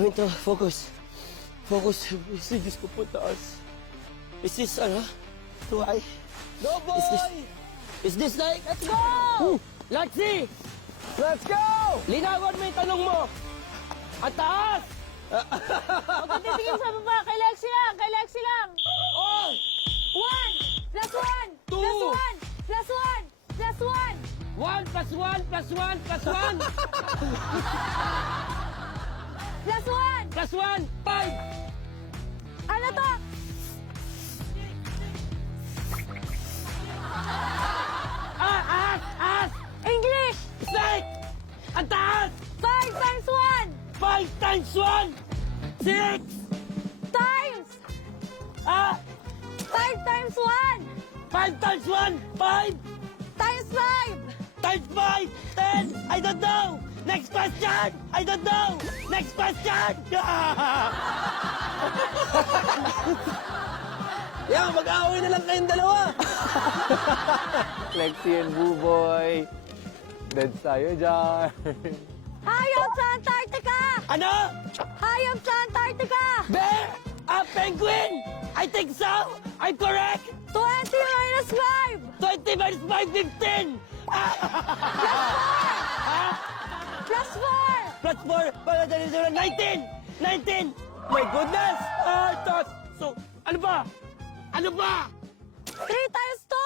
Ito, focus. Focus. Isi, Diyos ko po, taas. Is this, too high? Go, boy! Is this like... Let's go! Let's see! Let's go! Linawan mo yung tanong mo! Ang taas! Huwag kang titingin sa baba. Kay Lexi lang. Kay Lexi lang. Oh! 1 plus 1 Two. plus 1 plus 1 plus 1 1 plus 1 plus 1 plus 1 plus 1. plus 1, 5! Ano to? As! English. Snake! Ang taas! 5 times 5 times 1! 6! 1 times. 5 times 1 5 times 1! 5! times 5. Times 5! 10! I don't know! Next question! I don't know! Next question! Yan, mag-aaway na lang kayong dalawa. Lexi and Buboy. Dead tayo dyan. Hayop sa Antarctica. Ano? Hayop sa Antarctica. Bear? A penguin? I think so! I'm correct! 20 minus 5 20 minus 5, 15! plus 4. Plus 4, para 19! 19! My goodness! Tos! So, ano ba? Ano ba? 3 times 2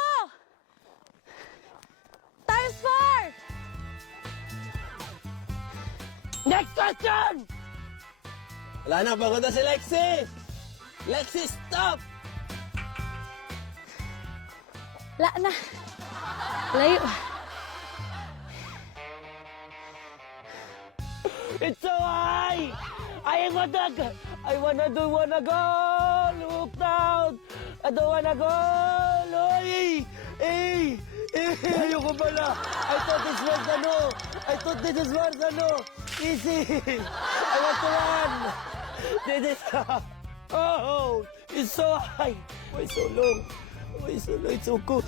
times 4. Next question! Wala na, pagod na si Lexi. Lexi, stop! La na. Layo. It's so high! I wanna go! Look down! I don't wanna go! Oy! Ayoko pala! I thought this was easy! I want to run! This is... Oh! It's so high! Why so long? Why so long? It's so good!